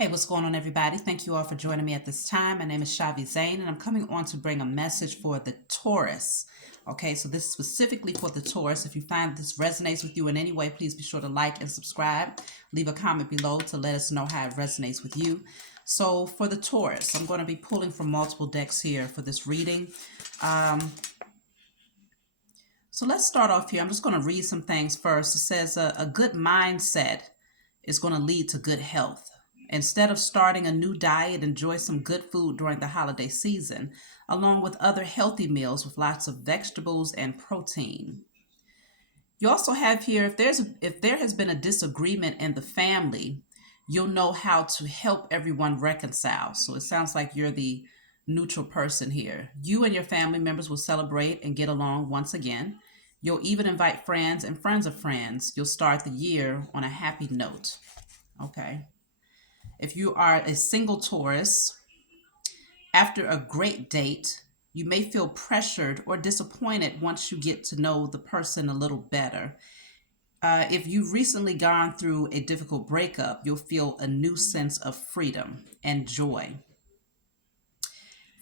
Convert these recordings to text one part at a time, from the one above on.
Hey, what's going on, everybody? Thank you all for joining me at this time. My name is Shavi Zane, and I'm coming on to bring a message for the Taurus. Okay, so this is specifically for the Taurus. If you find this resonates with you in any way, please be sure to like and subscribe. Leave a comment below to let us know how it resonates with you. So for the Taurus, I'm going to be pulling from multiple decks here for this reading. So let's start off here. I'm just going to read some things first. It says a good mindset is going to lead to good health. Instead of starting a new diet, enjoy some good food during the holiday season, along with other healthy meals with lots of vegetables and protein. You also have here, if there has been a disagreement in the family, you'll know how to help everyone reconcile. So it sounds like you're the neutral person here. You and your family members will celebrate and get along once again. You'll even invite friends and friends of friends. You'll start the year on a happy note. Okay. If you are a single Taurus, after a great date, you may feel pressured or disappointed once you get to know the person a little better. If you've recently gone through a difficult breakup, you'll feel a new sense of freedom and joy.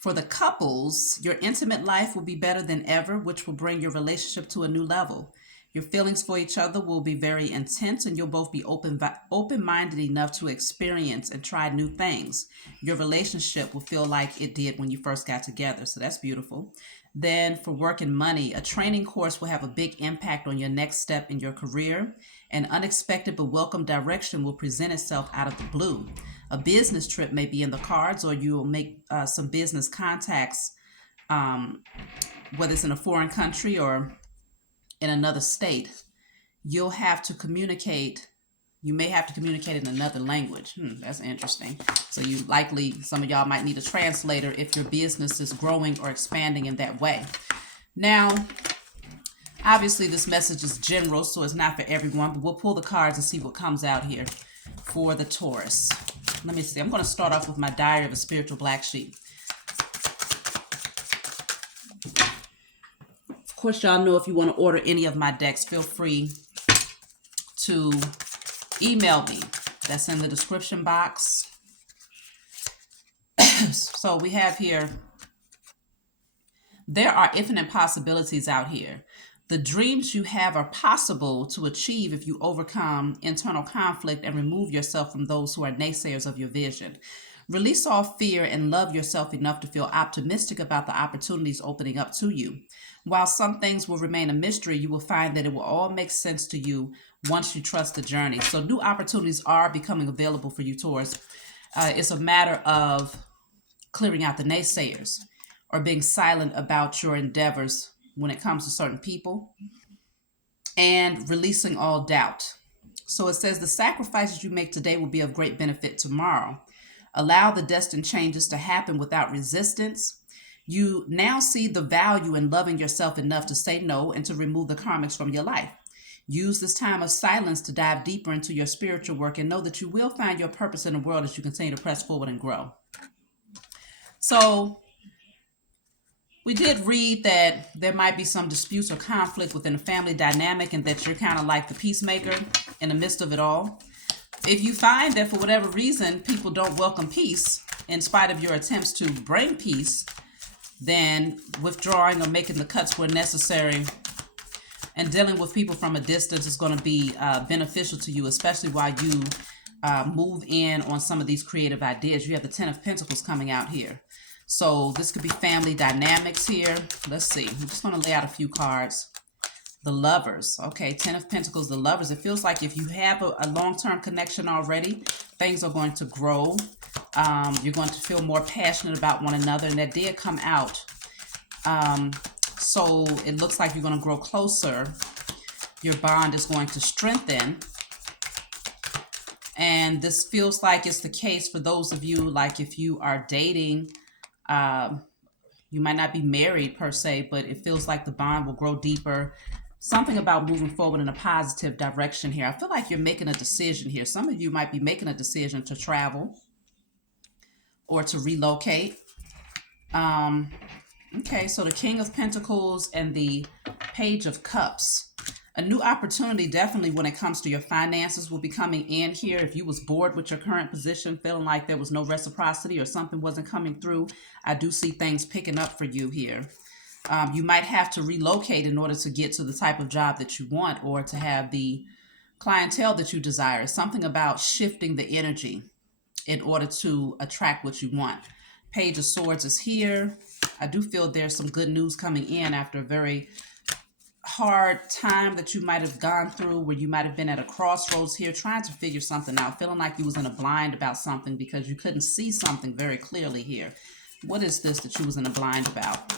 For the couples, your intimate life will be better than ever, which will bring your relationship to a new level. Your feelings for each other will be very intense, and you'll both be open-minded enough to experience and try new things. Your relationship will feel like it did when you first got together, so that's beautiful. Then for work and money, a training course will have a big impact on your next step in your career. An unexpected but welcome direction will present itself out of the blue. A business trip may be in the cards, or you will make some business contacts, whether it's in a foreign country or in another state. You'll have to communicate. You may have to communicate in another language. That's interesting. So some of y'all might need a translator if your business is growing or expanding in that way. Now, obviously this message is general, so it's not for everyone, but we'll pull the cards and see what comes out here for the Taurus. Let me see. I'm going to start off with my Diary of a Spiritual Black Sheep. Of course, y'all know if you want to order any of my decks, feel free to email me. That's in the description box. So we have here, there are infinite possibilities out here. The dreams you have are possible to achieve if you overcome internal conflict and remove yourself from those who are naysayers of your vision. Release all fear and love yourself enough to feel optimistic about the opportunities opening up to you. While some things will remain a mystery, you will find that it will all make sense to you once you trust the journey. So new opportunities are becoming available for you, Taurus. It's a matter of clearing out the naysayers or being silent about your endeavors when it comes to certain people, and releasing all doubt. So it says the sacrifices you make today will be of great benefit tomorrow. Allow the destined changes to happen without resistance. You now see the value in loving yourself enough to say no and to remove the karmics from your life. Use this time of silence to dive deeper into your spiritual work and know that you will find your purpose in the world as you continue to press forward and grow. So we did read that there might be some disputes or conflict within the family dynamic and that you're kind of like the peacemaker in the midst of it all. If you find that for whatever reason people don't welcome peace in spite of your attempts to bring peace, then withdrawing or making the cuts where necessary and dealing with people from a distance is going to be beneficial to you, especially while you move in on some of these creative ideas. You have the Ten of Pentacles coming out here. So this could be family dynamics here. Let's see. I'm just going to lay out a few cards. The Lovers. Okay, Ten of Pentacles, the Lovers. It feels like if you have a long-term connection already, things are going to grow. You're going to feel more passionate about one another, and that did come out. So it looks like you're going to grow closer. Your bond is going to strengthen. And this feels like it's the case for those of you, like if you are dating, you might not be married per se, but it feels like the bond will grow deeper. Something about moving forward in a positive direction here. I feel like you're making a decision here. Some of you might be making a decision to travel or to relocate. Okay, so the King of Pentacles and the Page of Cups. A new opportunity, definitely when it comes to your finances, will be coming in here. If you was bored with your current position, feeling like there was no reciprocity or something wasn't coming through, I do see things picking up for you here. You might have to relocate in order to get to the type of job that you want or to have the clientele that you desire. Something about shifting the energy in order to attract what you want. Page of Swords is here. I do feel there's some good news coming in after a very hard time that you might have gone through, where you might have been at a crossroads here trying to figure something out, feeling like you was in a blind about something because you couldn't see something very clearly here. What is this that you was in a blind about?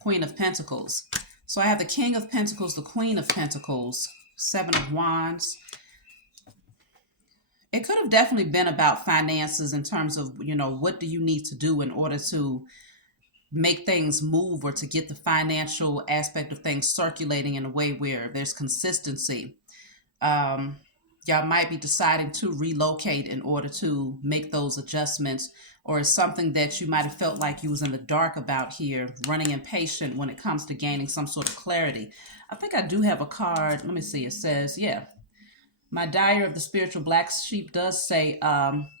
Queen of Pentacles. So I have the King of Pentacles, the Queen of Pentacles, Seven of Wands. It could have definitely been about finances in terms of, what do you need to do in order to make things move or to get the financial aspect of things circulating in a way where there's consistency. Y'all might be deciding to relocate in order to make those adjustments, or it's something that you might have felt like you was in the dark about here, running impatient when it comes to gaining some sort of clarity. I think I do have a card. Let me see. It says, my Diary of the Spiritual Black Sheep does say,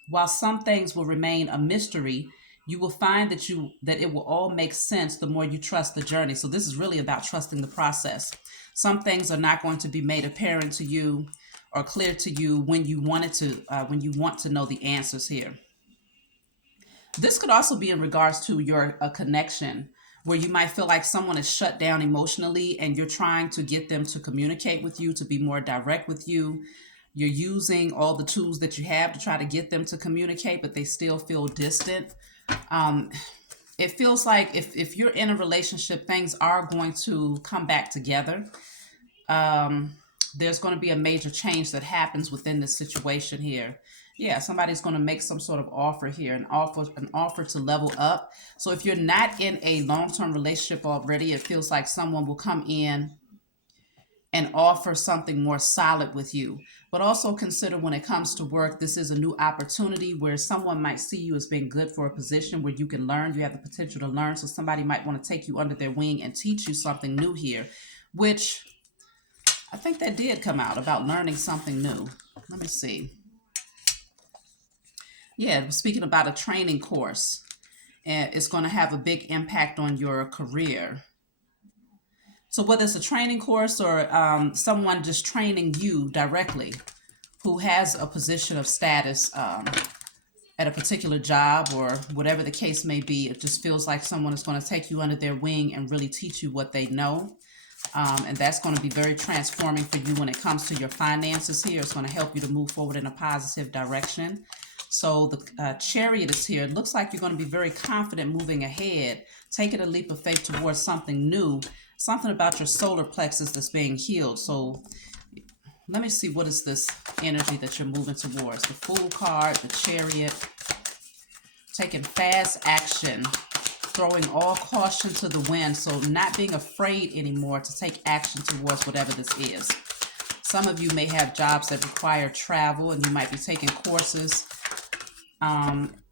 while some things will remain a mystery, you will find that it will all make sense the more you trust the journey. So this is really about trusting the process. Some things are not going to be made apparent to you or clear to you when you want to know the answers here. This could also be in regards to your connection, where you might feel like someone is shut down emotionally and you're trying to get them to communicate with you, to be more direct with you. You're using all the tools that you have to try to get them to communicate, but they still feel distant. It feels like if you're in a relationship, things are going to come back together. There's going to be a major change that happens within this situation here. Yeah, somebody's going to make some sort of offer here, an offer to level up. So if you're not in a long-term relationship already, it feels like someone will come in and offer something more solid with you. But also consider, when it comes to work, this is a new opportunity where someone might see you as being good for a position where you can learn. You have the potential to learn. So somebody might want to take you under their wing and teach you something new here, which I think that did come out about learning something new. Let me see. Yeah, speaking about a training course, and it's going to have a big impact on your career. So whether it's a training course or someone just training you directly who has a position of status at a particular job or whatever the case may be, it just feels like someone is going to take you under their wing and really teach you what they know. And that's going to be very transforming for you when it comes to your finances here. It's going to help you to move forward in a positive direction. So the Chariot is here. It looks like you're going to be very confident moving ahead, taking a leap of faith towards something new, something about your solar plexus that's being healed. So let me see, what is this energy that you're moving towards? The Fool card, the Chariot, taking fast action, throwing all caution to the wind. So not being afraid anymore to take action towards whatever this is. Some of you may have jobs that require travel and you might be taking courses,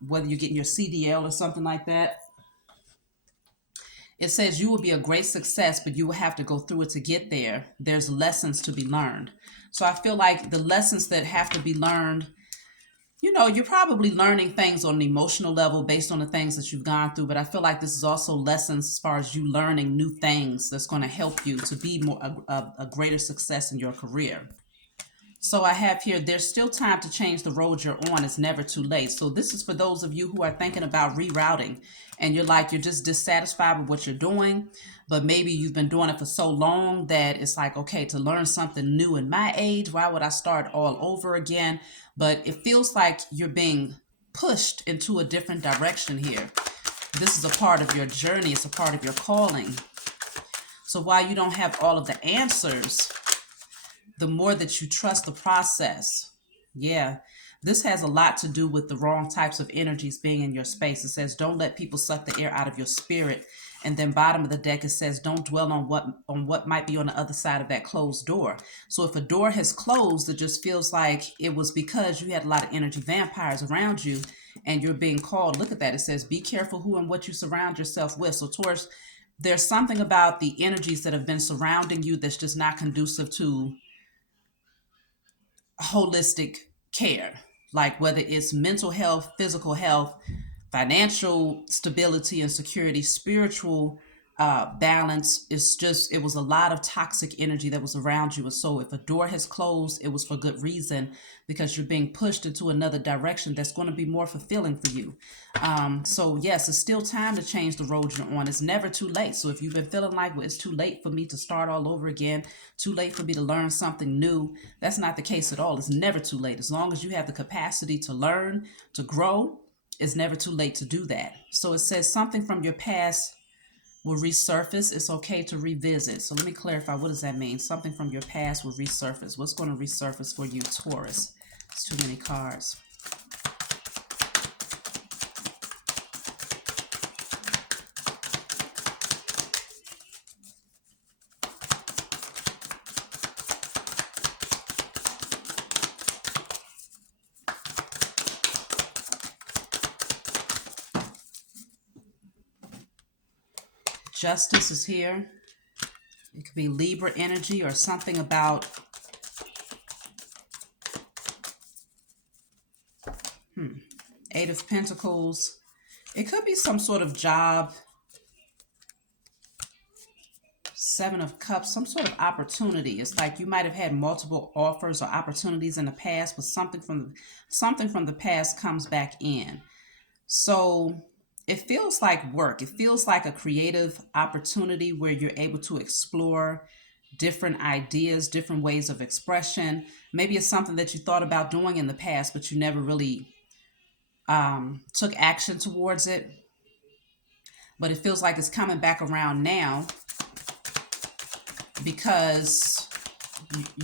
whether you're getting your CDL or something like that. It says you will be a great success, but you will have to go through it to get there. There's lessons to be learned. So I feel like the lessons that have to be learned, you're probably learning things on an emotional level based on the things that you've gone through. But I feel like this is also lessons as far as you learning new things that's going to help you to be more a greater success in your career. So I have here, there's still time to change the road you're on. It's never too late. So this is for those of you who are thinking about rerouting and you're just dissatisfied with what you're doing, but maybe you've been doing it for so long that it's like, okay, to learn something new in my age, why would I start all over again? But it feels like you're being pushed into a different direction here. This is a part of your journey. It's a part of your calling. So while you don't have all of the answers, the more that you trust the process. Yeah, this has a lot to do with the wrong types of energies being in your space. It says, don't let people suck the air out of your spirit. And then bottom of the deck, it says, don't dwell on what might be on the other side of that closed door. So if a door has closed, it just feels like it was because you had a lot of energy vampires around you and you're being called. Look at that. It says, be careful who and what you surround yourself with. So Taurus, there's something about the energies that have been surrounding you that's just not conducive to holistic care, like whether it's mental health, physical health, financial stability and security, spiritual balance. It's just, it was a lot of toxic energy that was around you. And so if a door has closed, it was for good reason, because you're being pushed into another direction that's going to be more fulfilling for you. So yes, it's still time to change the road you're on. It's never too late. So if you've been feeling like, well, it's too late for me to start all over again, too late for me to learn something new, that's not the case at all. It's never too late. As long as you have the capacity to learn, to grow, it's never too late to do that. So it says something from your past will resurface. It's okay to revisit. So let me clarify. What does that mean? Something from your past will resurface. What's going to resurface for you, Taurus? It's too many cards. Justice is here. It could be Libra energy or something about Eight of Pentacles. It could be some sort of job. Seven of Cups, some sort of opportunity. It's like you might have had multiple offers or opportunities in the past, but something from the past comes back in. So it feels like work. It feels like a creative opportunity where you're able to explore different ideas, different ways of expression. Maybe it's something that you thought about doing in the past, but you never really took action towards it. But it feels like it's coming back around now because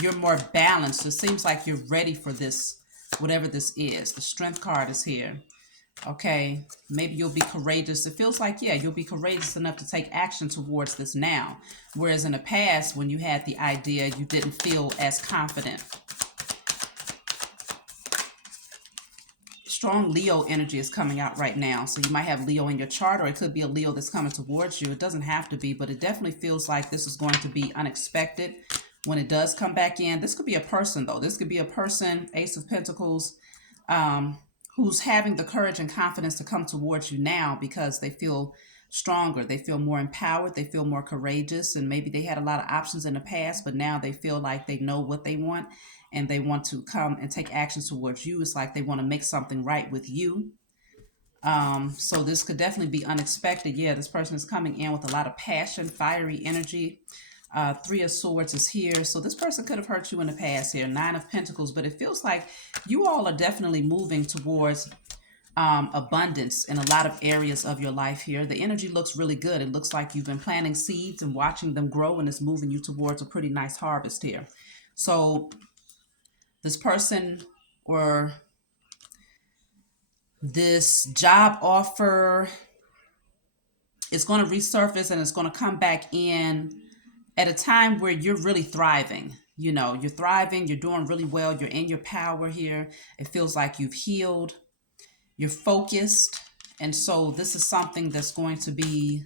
you're more balanced. It seems like you're ready for this, whatever this is. The Strength card is here. Okay, maybe you'll be courageous. It feels like, yeah, you'll be courageous enough to take action towards this now. Whereas in the past, when you had the idea, you didn't feel as confident. Strong Leo energy is coming out right now. So you might have Leo in your chart, or it could be a Leo that's coming towards you. It doesn't have to be, but it definitely feels like this is going to be unexpected when it does come back in. This could be a person, though. This could be a person, Ace of Pentacles, who's having the courage and confidence to come towards you now because they feel stronger. They feel more empowered. They feel more courageous. And maybe they had a lot of options in the past, but now they feel like they know what they want and they want to come and take action towards you. It's like they want to make something right with you. So this could definitely be unexpected. Yeah, this person is coming in with a lot of passion, fiery energy. Three of Swords is here. So this person could have hurt you in the past here. Nine of Pentacles. But it feels like you all are definitely moving towards abundance in a lot of areas of your life here. The energy looks really good. It looks like you've been planting seeds and watching them grow, and it's moving you towards a pretty nice harvest here. So this person or this job offer is going to resurface, and it's going to come back in at a time where you're really thriving. You know, you're thriving, you're doing really well, you're in your power here. It feels like you've healed, you're focused. And so this is something that's going to be,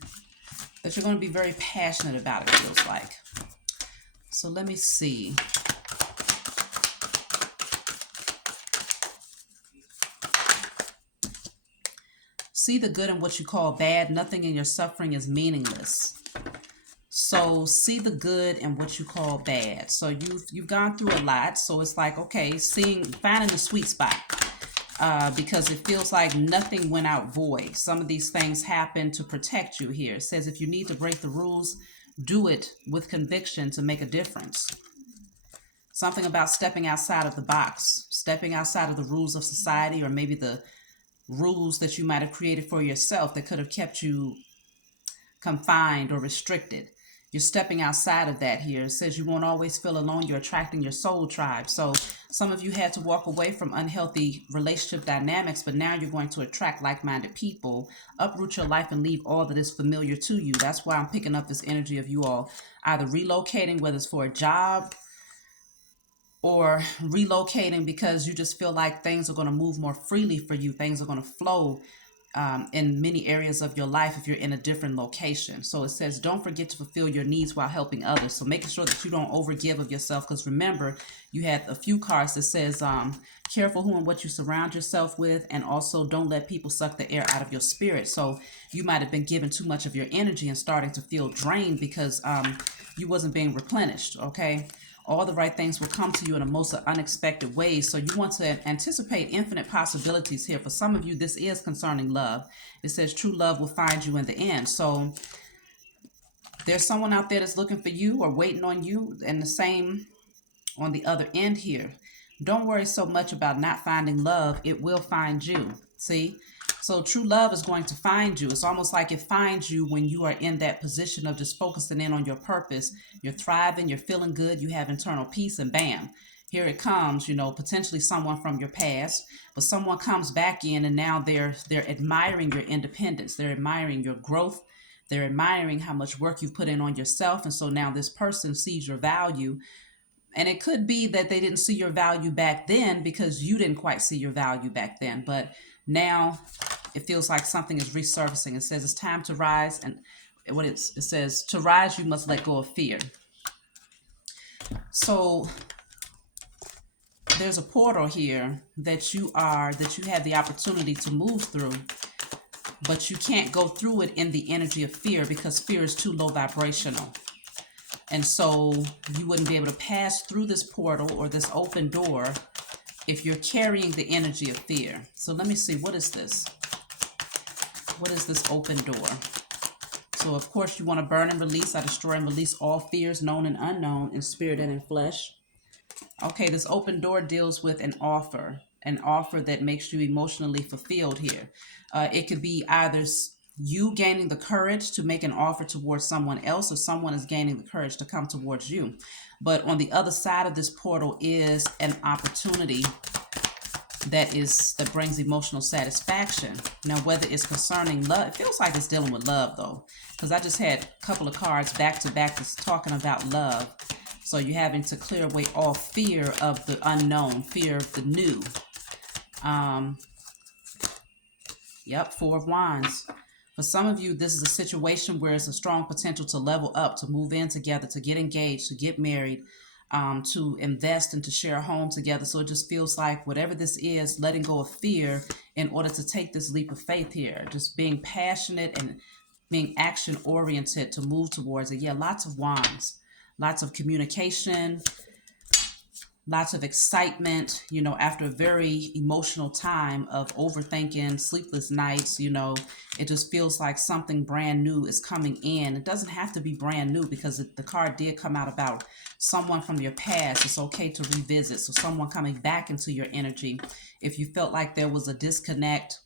that you're going to be very passionate about, it feels like. So let me see. See the good in what you call bad. Nothing in your suffering is meaningless. So see the good in what you call bad. So you've gone through a lot. So it's like, okay, finding the sweet spot. Because it feels like nothing went out void. Some of these things happen to protect you here. It says if you need to break the rules, do it with conviction to make a difference. Something about stepping outside of the box, stepping outside of the rules of society, or maybe the rules that you might have created for yourself that could have kept you confined or restricted. You're stepping outside of that here. It says you won't always feel alone. You're attracting your soul tribe. So some of you had to walk away from unhealthy relationship dynamics, but now you're going to attract like-minded people, uproot your life and leave all that is familiar to you. That's why I'm picking up this energy of you all either relocating, whether it's for a job, or relocating because you just feel like things are going to move more freely for you. Things are going to flow in many areas of your life if you're in a different location. So it says, don't forget to fulfill your needs while helping others. So making sure that you don't overgive of yourself, because remember, you had a few cards that says, careful who and what you surround yourself with, and also don't let people suck the air out of your spirit. So you might have been given too much of your energy and starting to feel drained because you wasn't being replenished, okay? All the right things will come to you in a most unexpected ways. So you want to anticipate infinite possibilities here. For some of you, this is concerning love. It says true love will find you in the end. So there's someone out there that's looking for you or waiting on you, and the same on the other end here. Don't worry so much about not finding love. It will find you. See? So true love is going to find you. It's almost like it finds you when you are in that position of just focusing in on your purpose. You're thriving, you're feeling good, you have internal peace, and bam, here it comes, potentially someone from your past, but someone comes back in and now they're admiring your independence. They're admiring your growth. They're admiring how much work you've put in on yourself. And so now this person sees your value, and it could be that they didn't see your value back then because you didn't quite see your value back then. But now it feels like something is resurfacing. It says it's time to rise. And it says, to rise, you must let go of fear. So there's a portal here that you have the opportunity to move through, but you can't go through it in the energy of fear because fear is too low vibrational. And so you wouldn't be able to pass through this portal or this open door if you're carrying the energy of fear. So let me see, what is this? What is this open door? So of course you want to burn and release. I destroy and release all fears, known and unknown, in spirit and in flesh. Okay, this open door deals with an offer that makes you emotionally fulfilled here. It could be either you gaining the courage to make an offer towards someone else, or someone is gaining the courage to come towards you. But on the other side of this portal is an opportunity that brings emotional satisfaction. Now, whether it's concerning love, it feels like it's dealing with love though, because I just had a couple of cards back to back that's talking about love. So you're having to clear away all fear of the unknown, fear of the new. Four of Wands. For some of you, this is a situation where it's a strong potential to level up, to move in together, to get engaged, to get married, to invest and to share a home together. So it just feels like whatever this is, letting go of fear in order to take this leap of faith here. Just being passionate and being action oriented to move towards it. Yeah, lots of wands, lots of communication, lots of excitement, after a very emotional time of overthinking, sleepless nights, it just feels like something brand new is coming in. It doesn't have to be brand new because the card did come out about someone from your past. It's okay to revisit. So someone coming back into your energy if you felt like there was a disconnect.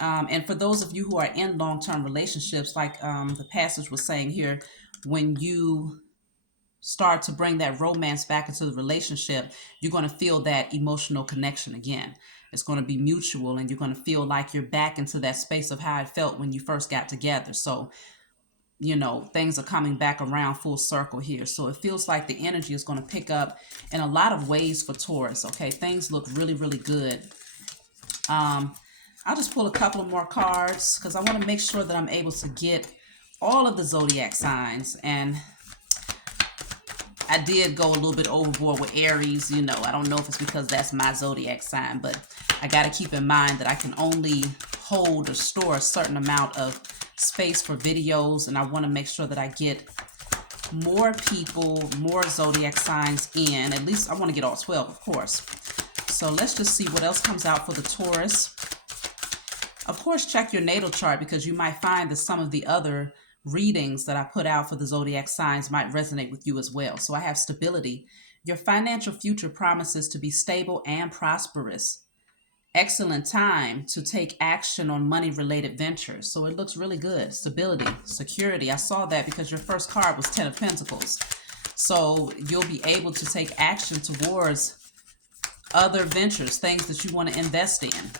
And for those of you who are in long-term relationships, like the passage was saying here, when you start to bring that romance back into the relationship, you're going to feel that emotional connection again. It's going to be mutual, and you're going to feel like you're back into that space of how it felt when you first got together. So, things are coming back around full circle here. So it feels like the energy is going to pick up in a lot of ways for Taurus. Okay, things look really, really good. I'll just pull a couple of more cards because I want to make sure that I'm able to get all of the zodiac signs. And I did go a little bit overboard with Aries. I don't know if it's because that's my zodiac sign, but I got to keep in mind that I can only hold or store a certain amount of space for videos, and I want to make sure that I get more people, more zodiac signs in. At least I want to get all 12, of course. So let's just see what else comes out for the Taurus. Of course, check your natal chart because you might find that some of the other readings that I put out for the zodiac signs might resonate with you as well. So I have stability. Your financial future promises to be stable and prosperous. Excellent time to take action on money-related ventures. So it looks really good. Stability, security. I saw that because your first card was 10 of Pentacles. So you'll be able to take action towards other ventures, things that you want to invest in.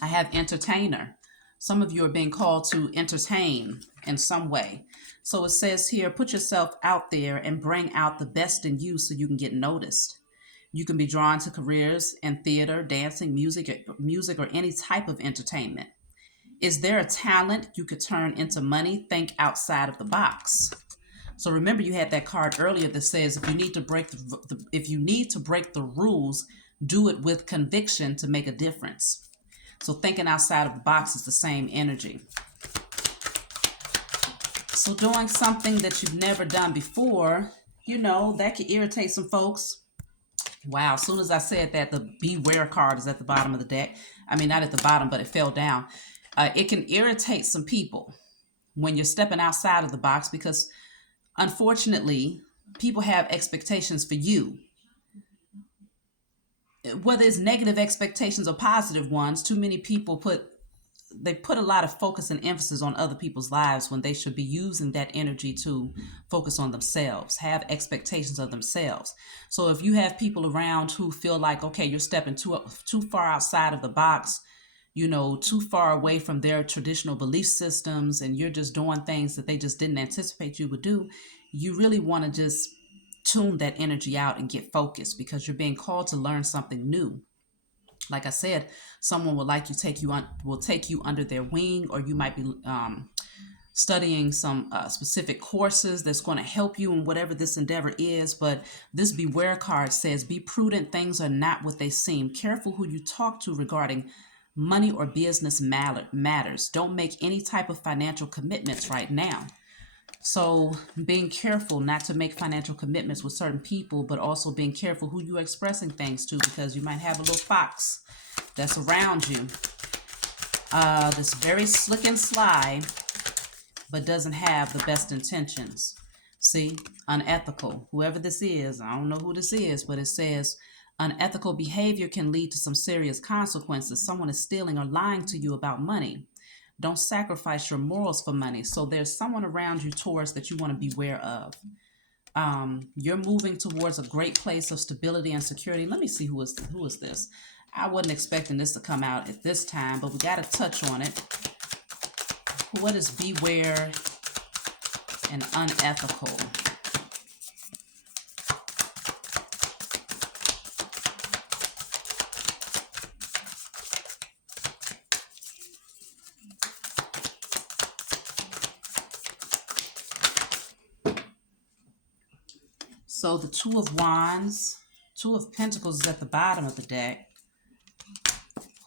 I have entertainer. Some of you are being called to entertain in some way. So it says here, put yourself out there and bring out the best in you so you can get noticed. You can be drawn to careers in theater, dancing, music, or any type of entertainment. Is there a talent you could turn into money? Think outside of the box. So remember, you had that card earlier that says if you need to break if you need to break the rules, do it with conviction to make a difference. So thinking outside of the box is the same energy. So doing something that you've never done before, that could irritate some folks. Wow, as soon as I said that, the beware card is at the bottom of the deck. I mean, not at the bottom, but it fell down. It can irritate some people when you're stepping outside of the box because, unfortunately, people have expectations for you. Whether it's negative expectations or positive ones, too many people put a lot of focus and emphasis on other people's lives when they should be using that energy to focus on themselves, have expectations of themselves. So if you have people around who feel like, okay, you're stepping too far outside of the box, too far away from their traditional belief systems, and you're just doing things that they just didn't anticipate you would do, you really want to just tune that energy out and get focused because you're being called to learn something new. Like I said, someone will take you under their wing, or you might be studying some specific courses that's going to help you in whatever this endeavor is. But this beware card says, be prudent. Things are not what they seem. Careful who you talk to regarding money or business matters. Don't make any type of financial commitments right now. So being careful not to make financial commitments with certain people, but also being careful who you're expressing things to, because you might have a little fox that's around you. That's very slick and sly, but doesn't have the best intentions. See, unethical. Whoever this is, I don't know who this is, but it says unethical behavior can lead to some serious consequences. Someone is stealing or lying to you about money. Don't sacrifice your morals for money. So there's someone around you, Taurus, that you want to beware of. You're moving towards a great place of stability and security. Let me see who is this. I wasn't expecting this to come out at this time, but we got to touch on it. What is beware and unethical? So the Two of Wands, Two of Pentacles is at the bottom of the deck.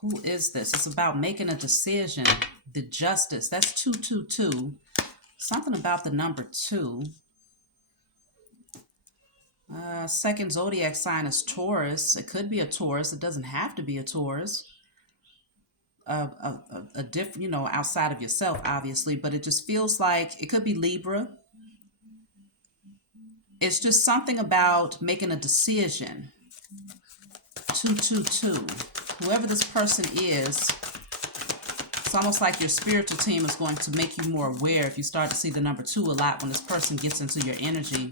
Who is this? It's about making a decision. The Justice, that's 222. Something about the number 2. Second zodiac sign is Taurus. It could be a Taurus. It doesn't have to be a Taurus. A different, outside of yourself, obviously, but it just feels like it could be Libra. It's just something about making a decision. 222. Whoever this person is, it's almost like your spiritual team is going to make you more aware if you start to see the number 2 a lot when this person gets into your energy.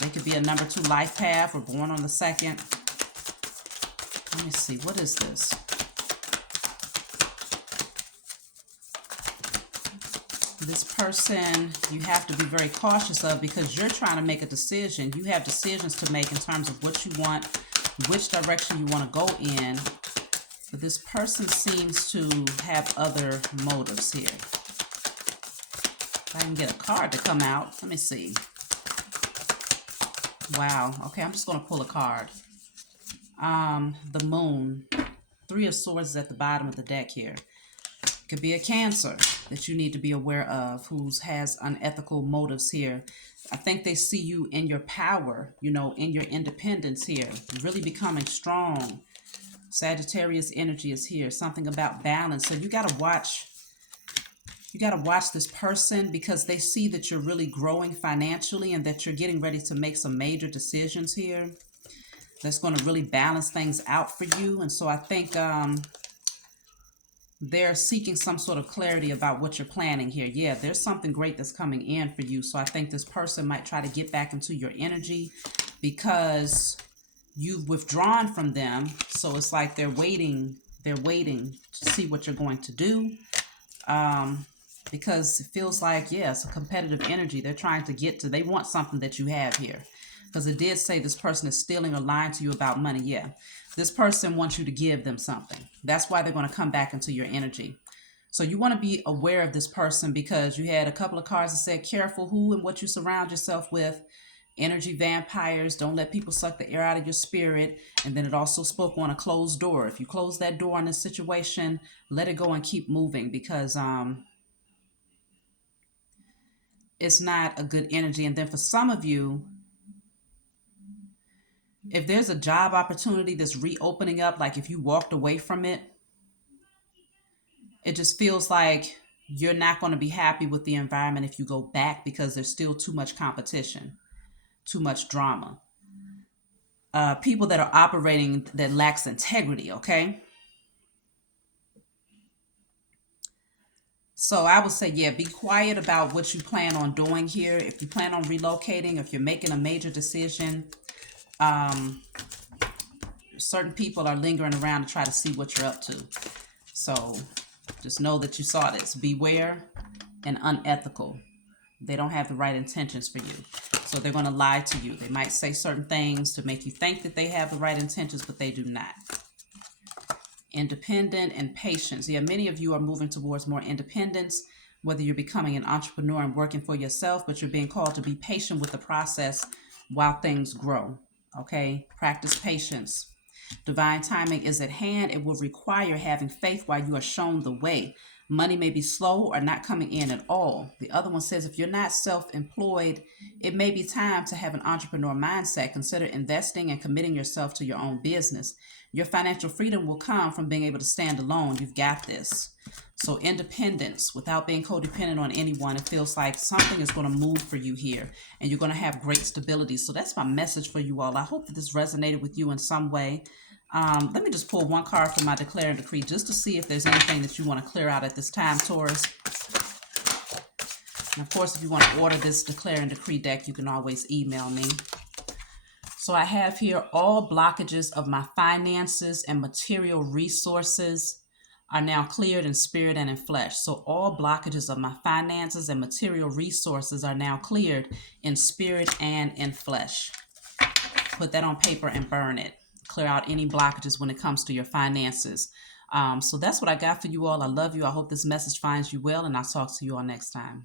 They could be a number 2 life path or born on the 2nd. Let me see. What is this? This person you have to be very cautious of because you're trying to make a decision. You have decisions to make in terms of what you want, which direction you want to go in. But this person seems to have other motives here. If I can get a card to come out. Let me see. Wow. Okay, I'm just going to pull a card. The Moon. 3 of Swords is at the bottom of the deck here. Could be a Cancer that you need to be aware of who has unethical motives here. I think they see you in your power, in your independence here, really becoming strong. Sagittarius energy is here. Something about balance. So you got to watch this person because they see that you're really growing financially and that you're getting ready to make some major decisions here that's going to really balance things out for you. And so I think they're seeking some sort of clarity about what you're planning here. Yeah, there's something great that's coming in for you. So I think this person might try to get back into your energy because you've withdrawn from them. So it's like they're waiting to see what you're going to do. Because it feels like, it's a competitive energy. They're trying to they want something that you have here. because it did say this person is stealing or lying to you about money. Yeah, this person wants you to give them something. That's why they're going to come back into your energy. So you want to be aware of this person, because you had a couple of cards that said careful who and what you surround yourself with. Energy vampires, don't let people suck the air out of your spirit. And then it also spoke on a closed door. If you close that door in this situation, let it go and keep moving, because it's not a good energy. And then for some of you, if there's a job opportunity that's reopening up, like if you walked away from it, it just feels like you're not going to be happy with the environment if you go back, because there's still too much competition, too much drama. People that are operating that lacks integrity, okay? So I would say, yeah, be quiet about what you plan on doing here. If you plan on relocating, if you're making a major decision, certain people are lingering around to try to see what you're up to. So just know that you saw this. Beware and unethical. They don't have the right intentions for you. So they're going to lie to you. They might say certain things to make you think that they have the right intentions, but they do not. Independent and patience. Yeah, many of you are moving towards more independence, whether you're becoming an entrepreneur and working for yourself, but you're being called to be patient with the process while things grow. Okay? Practice patience. Divine timing is at hand. It will require having faith while you are shown the way. Money may be slow or not coming in at all. The other one says if you're not self-employed, it may be time to have an entrepreneur mindset. Consider investing and committing yourself to your own business. Your financial freedom will come from being able to stand alone. You've got this. So independence without being codependent on anyone. It feels like something is going to move for you here, and you're going to have great stability. So that's my message for you all. I hope that this resonated with you in some way. Let me just pull one card from my declare and decree just to see if there's anything that you want to clear out at this time, Taurus. And of course, if you want to order this declare and decree deck, you can always email me. So I have here all blockages of my finances and material resources are now cleared in spirit and in flesh. So all blockages of my finances and material resources are now cleared in spirit and in flesh. Put that on paper and burn it. Clear out any blockages when it comes to your finances. So that's what I got for you all. I love you. I hope this message finds you well, and I'll talk to you all next time.